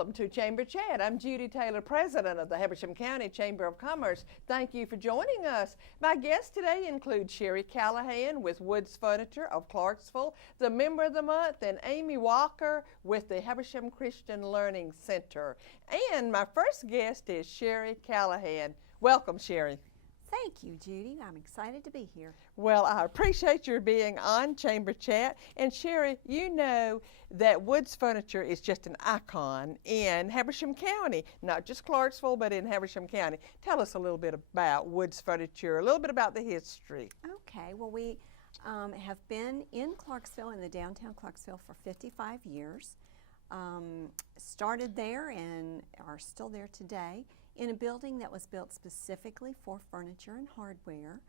Welcome to Chamber Chat. I'm Judy Taylor, President of the Habersham County Chamber of Commerce. Thank you for joining us. My guests today include Sherry Callahan with Woods Furniture of Clarksville, the Member of the Month, and Amy Walker with the Habersham Christian Learning Center. And my first guest is Sherry Callahan. Welcome, Sherry. Thank you, Judy. I'm excited to be here. Well, I appreciate your being on Chamber Chat. And Sherry, you know that Woods Furniture is just an icon in Habersham County, not just Clarksville, but in Habersham County. Tell us a little bit about Woods Furniture, a little bit about the history. Okay, well, we have been in Clarksville, in the downtown Clarksville, for 55 years. Started there and are still there today in a building that was built specifically for furniture and hardware.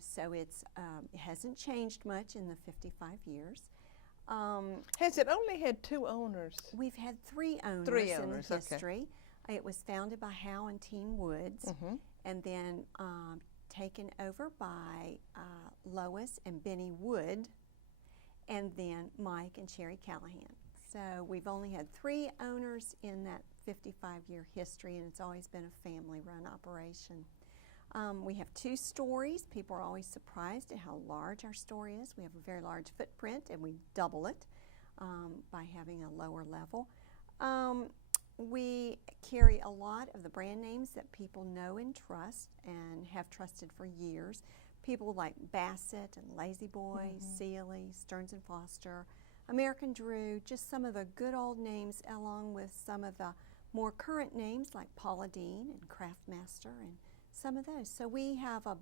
So it hasn't changed much in the 55 years. Has it only had two owners? We've had three owners in the history. Okay. It was founded by Hal and Teen Woods, and then taken over by Lois and Benny Wood, and then Mike and Sherry Callahan. So we've only had three owners in that 55-year history, and it's always been a family-run operation. We have two stories. People are always surprised at how large our store is. We have a very large footprint, and we double it by having a lower level. We carry a lot of the brand names that people know and trust and have trusted for years. People like Bassett and Lazy Boy, Sealy, Stearns & Foster, American Drew, just some of the good old names, along with some of the more current names like Paula Deen and Craftmaster and some of those. So we have a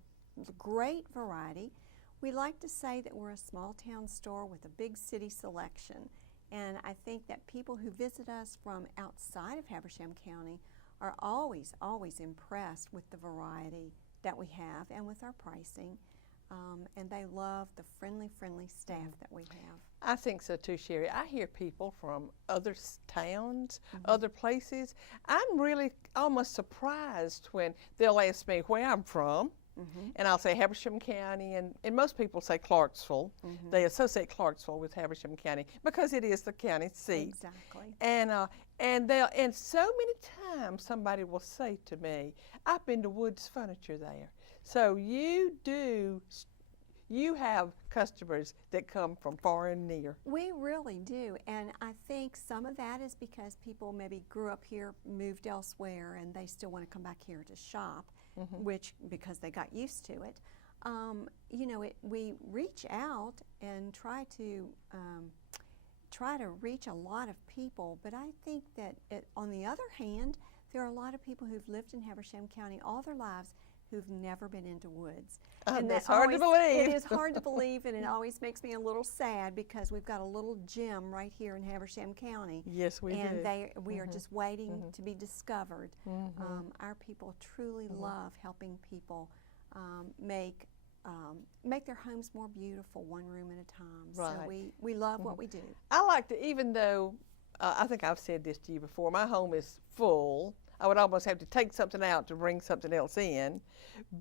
great variety. We like to say that we're a small town store with a big city selection. And I think that people who visit us from outside of Habersham County are always impressed with the variety that we have and with our pricing. And they love the friendly staff that we have. I think so too, Sherry. I hear people from other towns, other places. I'm really almost surprised when they'll ask me where I'm from, and I'll say Habersham County, and most people say Clarksville. They associate Clarksville with Habersham County because it is the county seat. Exactly. And so many times somebody will say to me, "I've been to Woods Furniture there." So you have customers that come from far and near. We really do, and I think some of that is because people maybe grew up here, moved elsewhere, and they still want to come back here to shop, because they got used to it. You know, we reach out and try to reach a lot of people, but I think that on the other hand, there are a lot of people who've lived in Habersham County all their lives who've never been into Woods. And that's hard to believe. It is hard to believe, and it always makes me a little sad because we've got a little gem right here in Habersham County. Yes, we do. And we are just waiting to be discovered. Our people truly love helping people make their homes more beautiful, one room at a time. Right. So we love what we do. I like to, even though I think I've said this to you before, my home is full. I would almost have to take something out to bring something else in.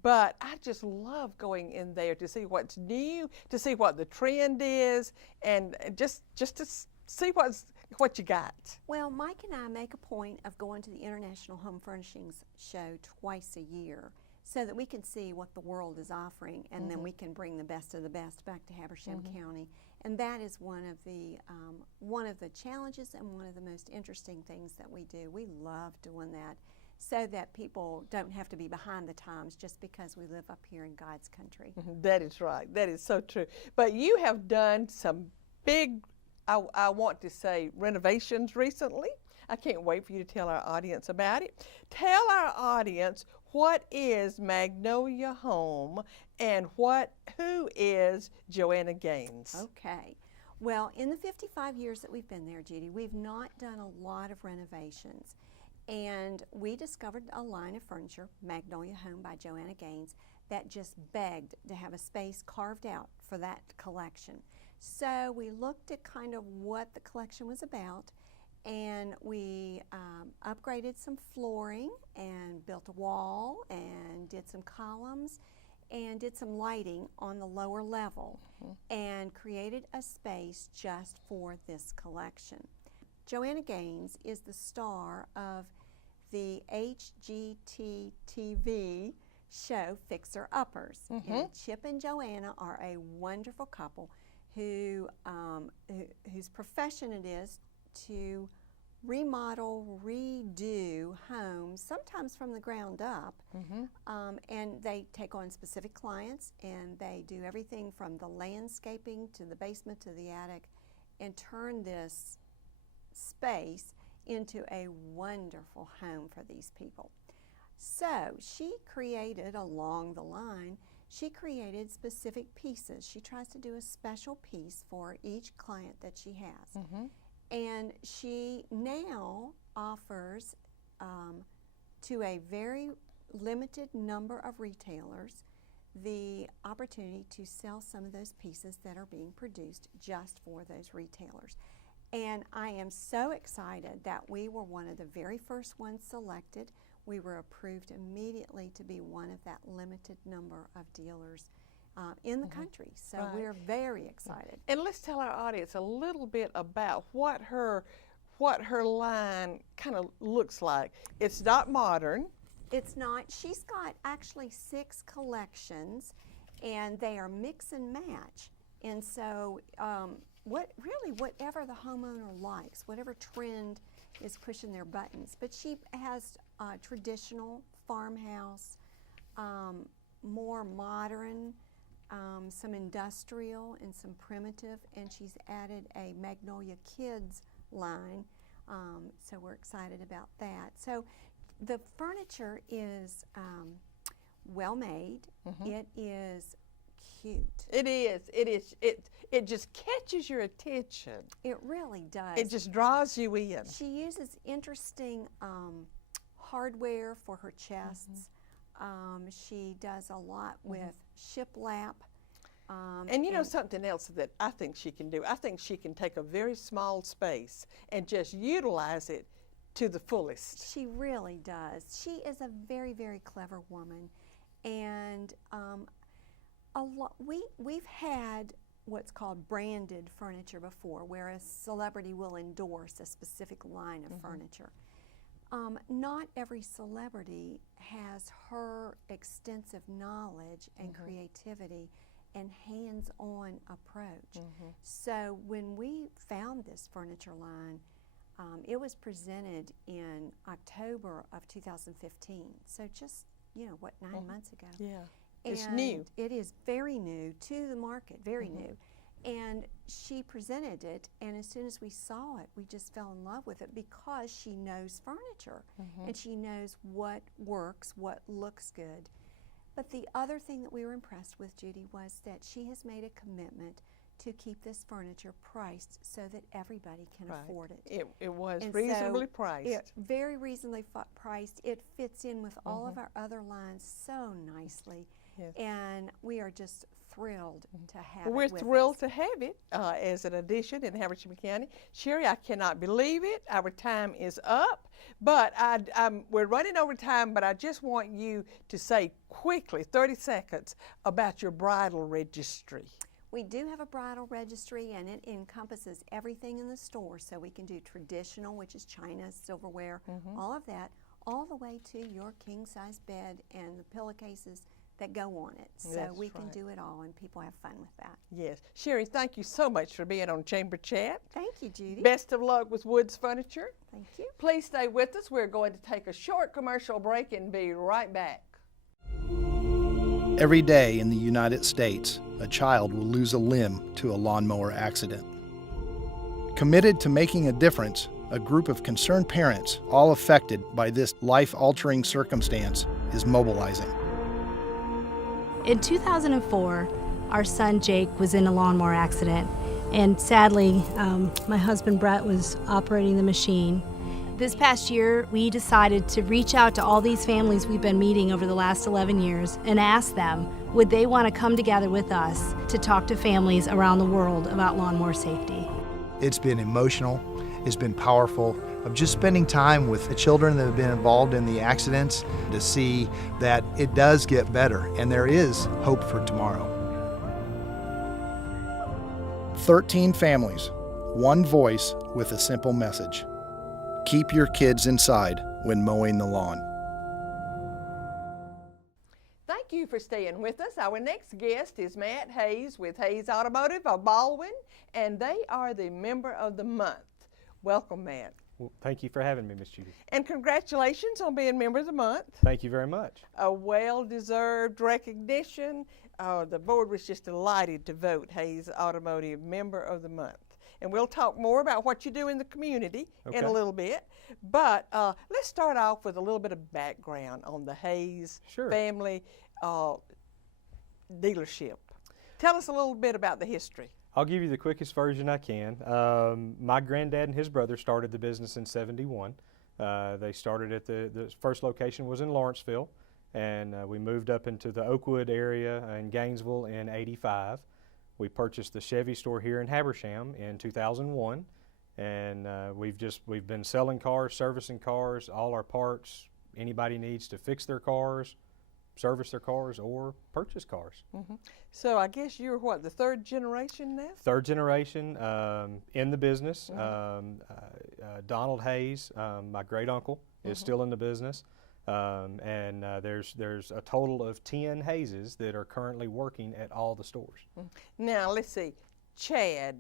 But I just love going in there to see what's new, to see what the trend is, and just to see what you got. Well, Mike and I make a point of going to the International Home Furnishings Show twice a year so that we can see what the world is offering, and then we can bring the best of the best back to Habersham County. And that is one of the challenges and one of the most interesting things that we do. We love doing that so that people don't have to be behind the times just because we live up here in God's country. That is right. That is so true. But you have done some big, I want to say, renovations recently. I can't wait for you to tell our audience about it. Tell our audience, what is Magnolia Home and who is Joanna Gaines? Okay. Well, in the 55 years that we've been there, Judy, we've not done a lot of renovations. And we discovered a line of furniture, Magnolia Home by Joanna Gaines, that just begged to have a space carved out for that collection. So we looked at kind of what the collection was about, and we upgraded some flooring and built a wall and did some columns and did some lighting on the lower level and created a space just for this collection. Joanna Gaines is the star of the HGTV show Fixer Uppers. And Chip and Joanna are a wonderful couple whose profession it is to remodel, redo homes, sometimes from the ground up. And they take on specific clients, and they do everything from the landscaping to the basement to the attic, and turn this space into a wonderful home for these people. So she created, along the line, she created specific pieces. She tries to do a special piece for each client that she has. And she now offers to a very limited number of retailers the opportunity to sell some of those pieces that are being produced just for those retailers. And I am so excited that we were one of the very first ones selected. We were approved immediately to be one of that limited number of dealers in the country. So we're very excited. And let's tell our audience a little bit about what her line kind of looks like. It's not modern. It's not. She's got actually 6 collections, and they are mix and match. And so whatever the homeowner likes, whatever trend is pushing their buttons. But she has traditional farmhouse, more modern, some industrial, and some primitive, and she's added a Magnolia Kids line, so we're excited about that. So the furniture is well made. It is cute. It is. It just catches your attention. It really does. It just draws you in. She uses interesting hardware for her chests. She does a lot with shiplap. And you know something else that I think she can do? I think she can take a very small space and just utilize it to the fullest. She really does. She is a very, very clever woman. And we've had what's called branded furniture before, where a celebrity will endorse a specific line of furniture. Not every celebrity has her extensive knowledge and creativity and hands-on approach. So when we found this furniture line, it was presented in October of 2015. So just, 9 months ago. Yeah, it's new. It is very new to the market, very new. And she presented it, and as soon as we saw it, we just fell in love with it because she knows furniture and she knows what works, what looks good. But the other thing that we were impressed with, Judy, was that she has made a commitment to keep this furniture priced so that everybody can afford it. It was reasonably priced. Very reasonably priced. It fits in with all of our other lines so nicely. Yes. And we are just thrilled to have it We're with thrilled us. to have it as an addition in Habersham County. Sherry, I cannot believe it. Our time is up, but we're running over time, but I just want you to say quickly, 30 seconds, about your bridal registry. We do have a bridal registry, and it encompasses everything in the store. So we can do traditional, which is china, silverware, all of that, all the way to your king-size bed and the pillowcases that go on it. So That's we can right. do it all, and people have fun with that. Yes. Sherry, thank you so much for being on Chamber Chat. Thank you, Judy. Best of luck with Woods Furniture. Thank you. Please stay with us. We're going to take a short commercial break and be right back. Every day in the United States, a child will lose a limb to a lawnmower accident. Committed to making a difference, a group of concerned parents, all affected by this life-altering circumstance, is mobilizing. In 2004, our son Jake was in a lawnmower accident, and sadly, my husband Brett was operating the machine. This past year, we decided to reach out to all these families we've been meeting over the last 11 years and ask them, would they want to come together with us to talk to families around the world about lawnmower safety? It's been emotional, it's been powerful, of just spending time with the children that have been involved in the accidents to see that it does get better and there is hope for tomorrow. 13 families, one voice with a simple message. Keep your kids inside when mowing the lawn. Thank you for staying with us. Our next guest is Matt Hayes with Hayes Automotive of Baldwin, and they are the Member of the Month. Welcome, Matt. Well, thank you for having me, Miss Judy. And congratulations on being Member of the Month. Thank you very much. A well-deserved recognition. The board was just delighted to vote Hayes Automotive Member of the Month. And we'll talk more about what you do in the community in a little bit. But let's start off with a little bit of background on the Hayes family dealership. Tell us a little bit about the history. I'll give you the quickest version I can. My granddad and his brother started the business in '71. They started at the first location was in Lawrenceville, and we moved up into the Oakwood area in Gainesville in '85. We purchased the Chevy store here in Habersham in 2001, and we've been selling cars, servicing cars, all our parts. Anybody needs to fix their cars, service their cars, or purchase cars. Mm-hmm. So I guess you're what, the third generation now? Third generation in the business. Donald Hayes, my great uncle, is still in the business, and there's a total of 10 Hayeses that are currently working at all the stores. Now let's see, Chad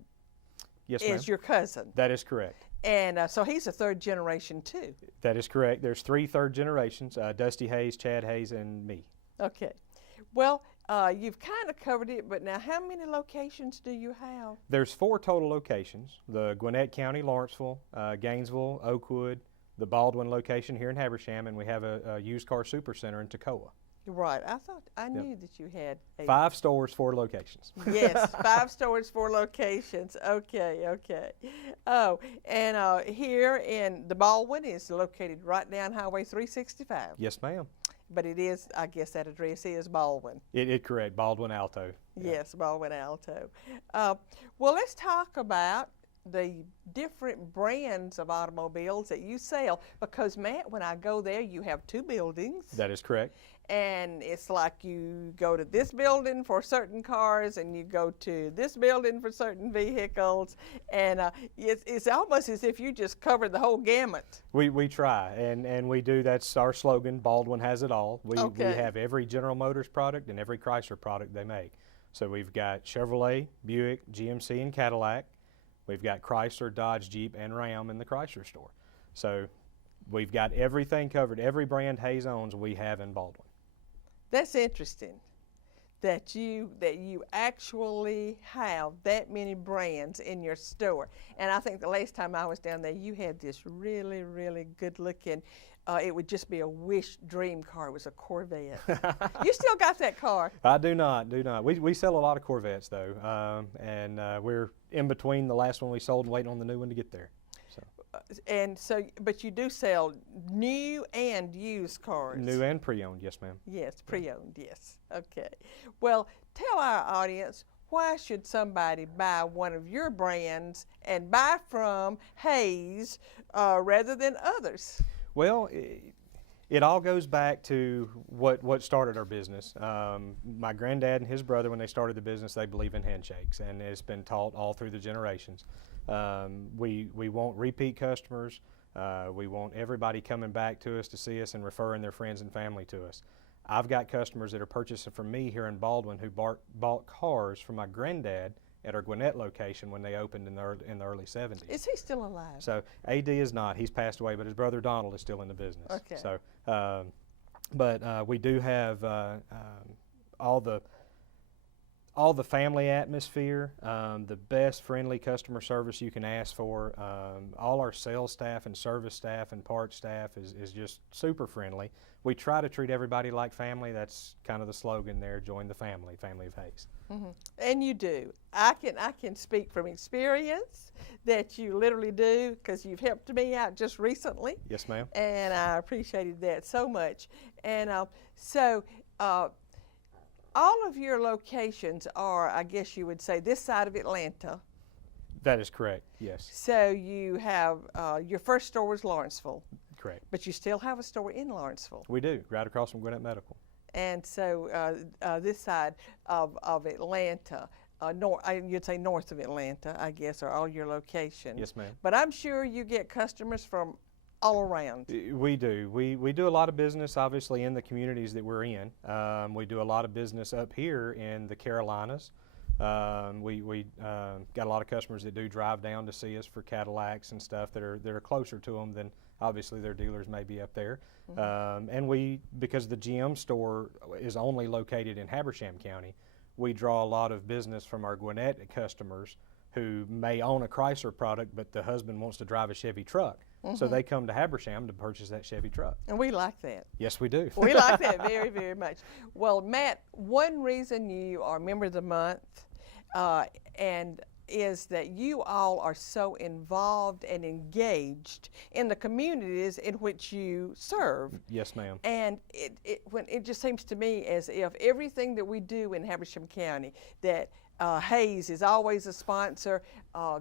Yes, is your cousin. That is correct. And so he's a third generation too. That is correct. There's 3 third generations, Dusty Hayes, Chad Hayes, and me. Okay. Well, you've kind of covered it, but now how many locations do you have? There's 4 total locations: the Gwinnett County, Lawrenceville, Gainesville, Oakwood, the Baldwin location here in Habersham, and we have a used car super center in Toccoa. Right. I knew that you had 5 stores, 4 locations. Yes, 5 stores, 4 locations. Okay, okay. Oh, and here in the Baldwin is located right down Highway 365. Yes, ma'am. But it is, I guess that address is Baldwin. It correct, Baldwin Alto. Yes, Baldwin Alto. Well, let's talk about the different brands of automobiles that you sell, because Matt, when I go there, you have 2 buildings. That is correct. And it's like you go to this building for certain cars and you go to this building for certain vehicles, and it's almost as if you just cover the whole gamut. We try, and we do. That's our slogan, Baldwin has it all. We have every General Motors product and every Chrysler product they make. So we've got Chevrolet, Buick, GMC, and Cadillac. We've got Chrysler, Dodge, Jeep, and Ram in the Chrysler store. So we've got everything covered. Every brand Hayes owns, we have in Baldwin. That's interesting that you actually have that many brands in your store. And I think the last time I was down there, you had this really, really good looking, it would just be a wish dream car. It was a Corvette. You still got that car? I do not. We sell a lot of Corvettes though, and we're in between the last one we sold and waiting on the new one to get there. And so, but you do sell new and used cars. New and pre-owned, yes, ma'am. Yes, pre-owned, yes. Okay. Well, tell our audience, why should somebody buy one of your brands and buy from Hayes rather than others? Well, it all goes back to what started our business. My granddad and his brother, when they started the business, they believe in handshakes, and it's been taught all through the generations. We want repeat customers. We want everybody coming back to us to see us and referring their friends and family to us. I've got customers that are purchasing from me here in Baldwin who bought cars from my granddad at our Gwinnett location when they opened in the early 70s. Is he still alive? So AD is not. He's passed away, but his brother Donald is still in the business. Okay. So, but we do have all the family atmosphere, the best friendly customer service you can ask for. All our sales staff and service staff and parts staff is just super friendly. We try to treat everybody like family. That's kind of the slogan there, join the family, Family of Hayes. Mm-hmm. And you do. I can speak from experience that you literally do, because you've helped me out just recently. Yes, ma'am. And I appreciated that so much. And all of your locations are, I guess you would say, this side of Atlanta. That is correct, yes. So you have, your first store was Lawrenceville. Correct. But you still have a store in Lawrenceville. We do, right across from Gwinnett Medical. And so this side of Atlanta, you'd say north of Atlanta, I guess, are all your locations. Yes, ma'am. But I'm sure you get customers from all around. We do. We do a lot of business, obviously, in the communities that we're in. We do a lot of business up here in the Carolinas. We got a lot of customers that do drive down to see us for Cadillacs and stuff that are closer to them than obviously their dealers may be up there. And because the GM store is only located in Habersham County, we draw a lot of business from our Gwinnett customers who may own a Chrysler product, but the husband wants to drive a Chevy truck. So they come to Habersham to purchase that Chevy truck. And we like that. Yes, we do. We like that very, very much. Well, Matt, one reason you are Member of the Month and is that you all are so involved and engaged in the communities in which you serve. Yes, ma'am. And it just seems to me as if everything that we do in Habersham County, that Hayes is always a sponsor.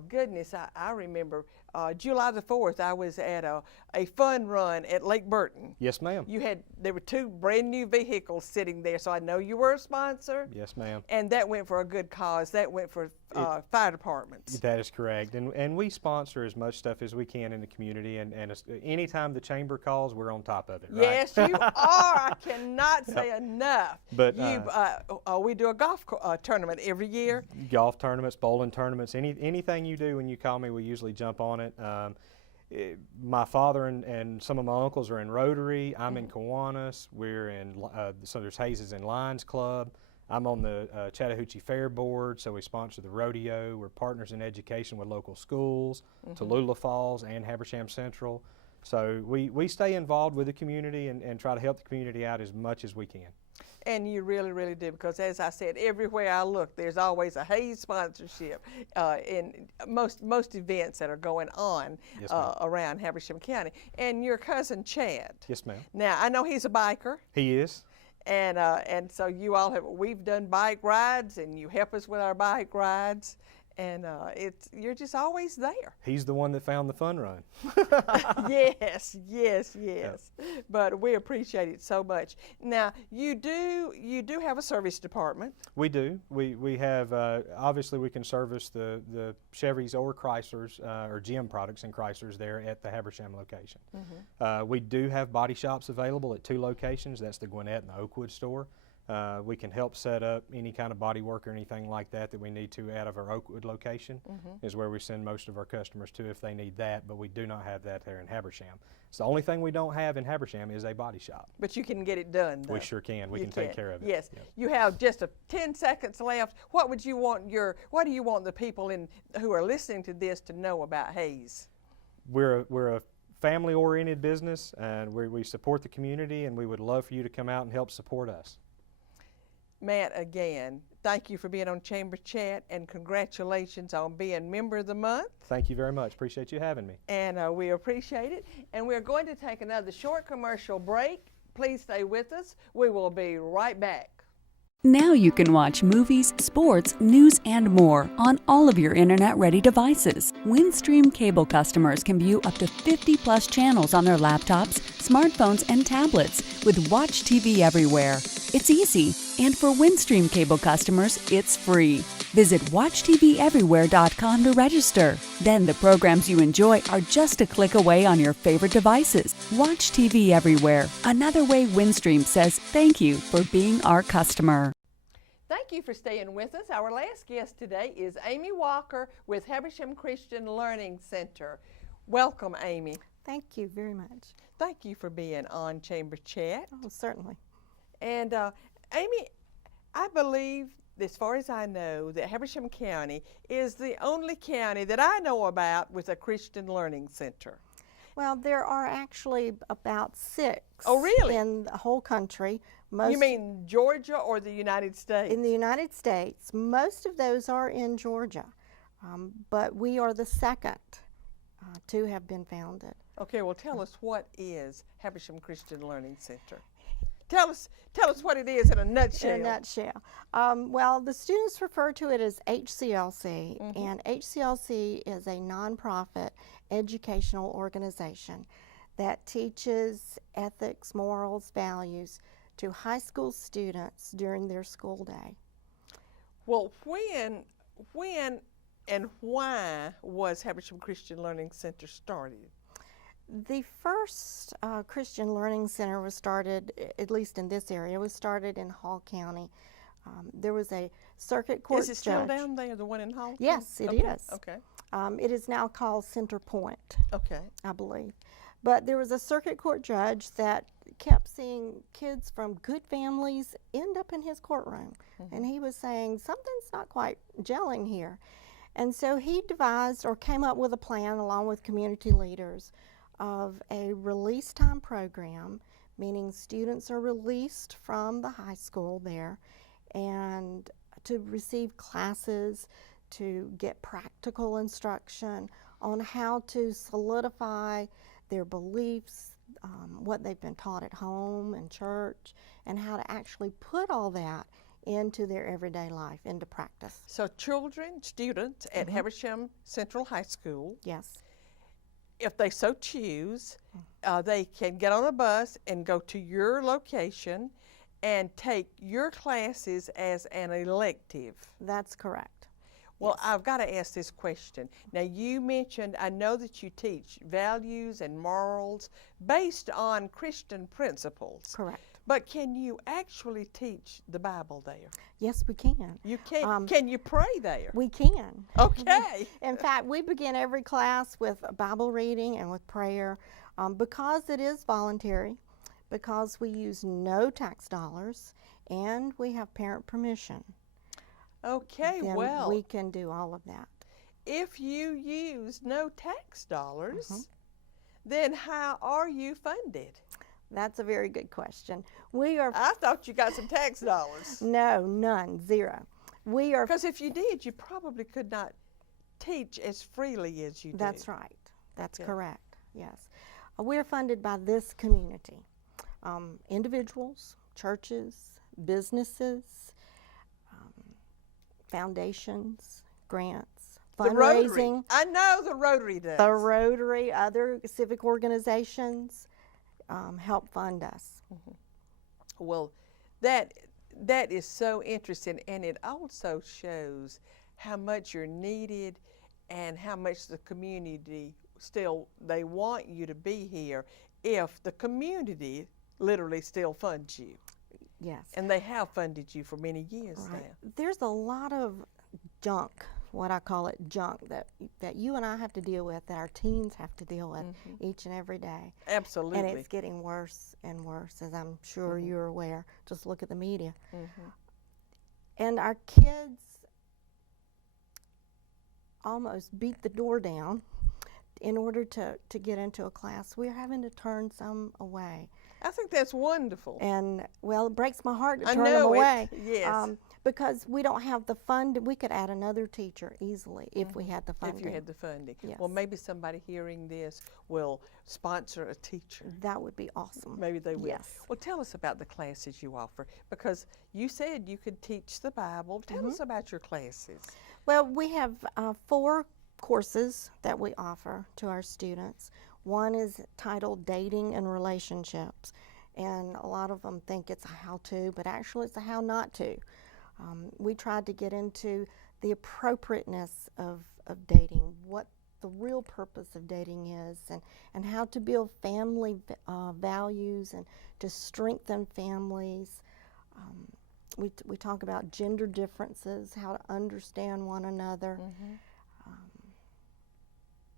Goodness, I remember July the 4th, I was at a fun run at Lake Burton. Yes, ma'am. There were 2 brand new vehicles sitting there, so I know you were a sponsor. Yes, ma'am. And that went for a good cause. That went for fire departments. That is correct. And we sponsor as much stuff as we can in the community, and anytime the chamber calls, we're on top of it, right? Yes, you are. I cannot say enough. But we do a golf tournament every year. Golf tournaments, bowling tournaments, anything you do when you call me, we usually jump on it. My father and some of my uncles are in Rotary. I'm in Kiwanis. We're in, so there's Hayes in Lions Club. I'm on the Chattahoochee Fair Board, so we sponsor the rodeo. We're partners in education with local schools, Tallulah Falls and Habersham Central. So we stay involved with the community and try to help the community out as much as we can. And you really, really do, because as I said, everywhere I look, there's always a Hayes sponsorship in most events that are going on around Habersham County. And your cousin Chad. Yes, ma'am. Now, I know he's a biker. He is. And so you all we've done bike rides, and you help us with our bike rides. And you're just always there. He's the one that found the fun run. Yes. Yep. But we appreciate it so much. Now, you do have a service department. We do. We have, obviously we can service the Chevys or Chryslers or GM products and Chryslers there at the Habersham location. We do have body shops available at 2 locations. That's the Gwinnett and the Oakwood store. We can help set up any kind of body work or anything like that we need to out of our Oakwood location is where we send most of our customers to if they need that, but we do not have that there in Habersham. It's the only thing we don't have in Habersham is a body shop. But you can get it done, though. We sure can. We can take care of it. Yes. Yep. You have just 10 seconds left. What do you want the people who are listening to this to know about Hayes? We're a family-oriented business, and we support the community, and we would love for you to come out and help support us. Matt, again, thank you for being on Chamber Chat, and congratulations on being Member of the Month. Thank you very much. Appreciate you having me. And we appreciate it. And we're going to take another short commercial break. Please stay with us. We will be right back. Now you can watch movies, sports, news, and more on all of your internet-ready devices. Windstream cable customers can view up to 50-plus channels on their laptops, smartphones, and tablets with Watch TV Everywhere. It's easy, and for Windstream cable customers, it's free. Visit WatchTVEverywhere.com to register. Then the programs you enjoy are just a click away on your favorite devices. Watch TV Everywhere. Another way Windstream says thank you for being our customer. Thank you for staying with us. Our last guest today is Amy Walker with Habersham Christian Learning Center. Welcome, Amy. Thank you very much. Thank you for being on Chamber Chat. Oh, certainly. And Amy, I believe, as far as I know, that Habersham County is the only county that I know about with a Christian Learning Center. Well, there are actually about 6 in the whole country. You mean Georgia or the United States? In the United States. Most of those are in Georgia, but we are the second to have been founded. Okay, well, tell us, what is Habersham Christian Learning Center? Tell us what it is in a nutshell. In a nutshell. Well, the students refer to it as HCLC, and HCLC is a nonprofit educational organization that teaches ethics, morals, values to high school students during their school day. Well, when and why was Habersham Christian Learning Center started? The first Christian Learning Center was started, at least in this area, was started in Hall County. There was a circuit court judge. Is it still down there, the one in Hall? Yes, it okay. is. Okay. It is now called Center Point, Okay. I believe. But there was a circuit court judge that kept seeing kids from good families end up in his courtroom. And he was saying, something's not quite gelling here. And so he devised or came up with a plan along with community leaders of a release time program, meaning students are released from the high school there and to receive classes, to get practical instruction on how to solidify their beliefs, what they've been taught at home and church, and how to actually put all that into their everyday life, into practice. So children, students at Habersham Central High School, Yes. if they so choose, they can get on a bus and go to your location and take your classes as an elective. That's correct. Well, I've got to ask this question. Now, you mentioned, I know that you teach values and morals based on Christian principles. Correct. But can you actually teach the Bible there? Yes, we can. You can you pray there? We can. Okay. In fact, we begin every class with a Bible reading and with prayer because it is voluntary, because we use no tax dollars, and we have parent permission. Okay, Then well, we can do all of that. if you use no tax dollars, then how are you funded? That's a very good question. We are I thought you got some tax dollars. no, none, zero. We are. Because if you did, you probably could not teach as freely as you do. That's right. That's Yeah. correct. Yes, we're funded by this community, individuals, churches, businesses, foundations, grants, The Rotary. fundraising, I know the Rotary does. the Rotary, other civic organizations help fund us. Well, that is so interesting, and it also shows how much you're needed and how much the community still, they want you to be here if the community literally still funds you. Yes. And they have funded you for many years Right. now. There's a lot of junk, what I call it junk, that you and I have to deal with, that our teens have to deal with each and every day. Absolutely. And it's getting worse and worse, as I'm sure you're aware. Just look at the media. And our kids almost beat the door down in order to get into a class. We're having to turn some away. I think that's wonderful. And, well, it breaks my heart to I turn them know it. away. Yes. Because we don't have the fund. We could add another teacher easily if we had the funding. If you had the funding. Yes. Well, maybe somebody hearing this will sponsor a teacher. That would be awesome. Maybe they will. Yes. Well, tell us about the classes you offer, because you said you could teach the Bible. Tell us about your classes. Well, we have 4 courses that we offer to our students. One is titled Dating and Relationships, and a lot of them think it's a how-to, but actually it's a how not to. We tried to get into the appropriateness of dating, what the real purpose of dating is, and how to build family values and to strengthen families. We talk about gender differences, how to understand one another,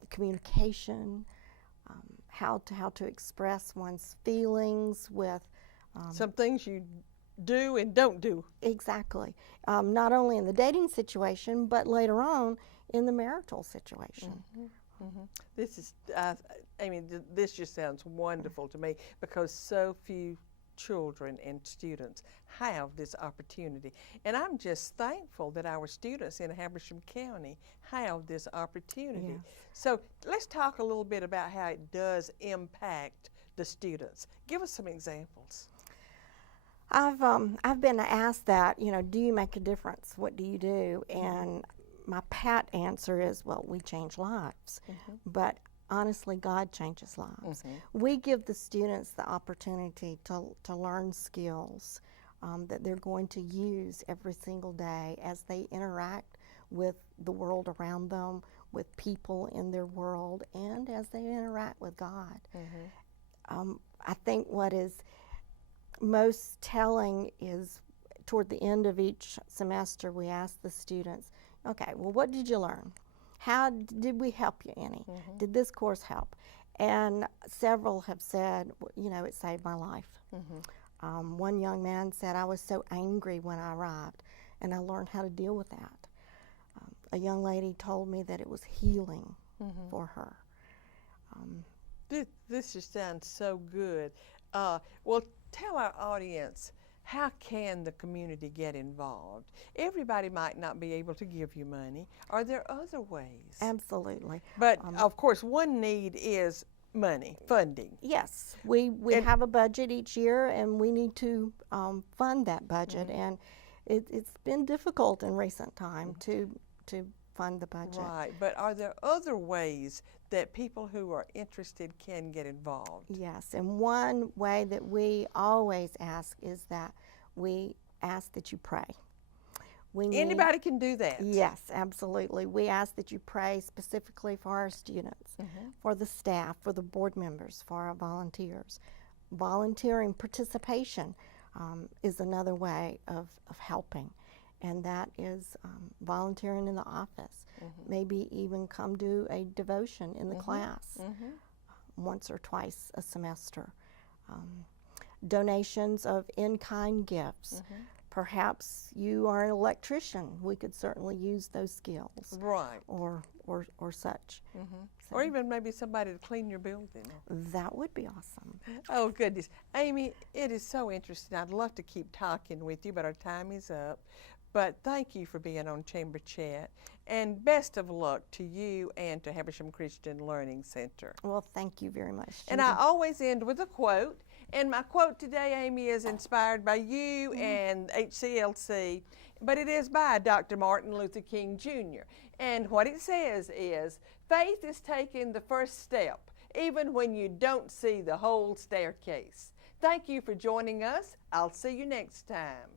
communication, how to express one's feelings with Some things you do and don't do. exactly, not only in the dating situation, but later on in the marital situation. This is, this just sounds wonderful to me, because so few children and students have this opportunity. And I'm just thankful that our students in Habersham County have this opportunity. Yes. So let's talk a little bit about how it does impact the students. Give us some examples. I've been asked that, do you make a difference? What do you do? And my pat answer is, well, we change lives. But honestly, God changes lives. We give the students the opportunity to learn skills, that they're going to use every single day as they interact with the world around them, with people in their world, and as they interact with God. I think what is most telling is toward the end of each semester we ask the students, okay, well, what did you learn? How did we help you any? Did this course help? And several have said, you know, it saved my life. One young man said, I was so angry when I arrived, and I learned how to deal with that. A young lady told me that it was healing for her. This just sounds so good. Well, tell our audience, how can the community get involved? Everybody might not be able to give you money. Are there other ways? Absolutely. But of course, one need is money, funding. Yes, we have a budget each year, and we need to fund that budget. And it's been difficult in recent time to fund the budget. Right, but are there other ways that people who are interested can get involved? Yes, and one way that we always ask is that we ask that you pray. Anybody can do that? Yes, absolutely. We ask that you pray specifically for our students, for the staff, for the board members, for our volunteers. Volunteering participation is another way of helping, and that is volunteering in the office. Maybe even come do a devotion in the class once or twice a semester. Donations of in-kind gifts. Perhaps you are an electrician. We could certainly use those skills. Right. Or such. Or even maybe somebody to clean your building. That would be awesome. Oh, goodness. Amy, it is so interesting. I'd love to keep talking with you, but our time is up. But thank you for being on Chamber Chat, and best of luck to you and to Habersham Christian Learning Center. Well, thank you very much. And I always end with a quote, and my quote today, Amy, is inspired by you and HCLC, but it is by Dr. Martin Luther King Jr. And what it says is, faith is taking the first step, even when you don't see the whole staircase. Thank you for joining us. I'll see you next time.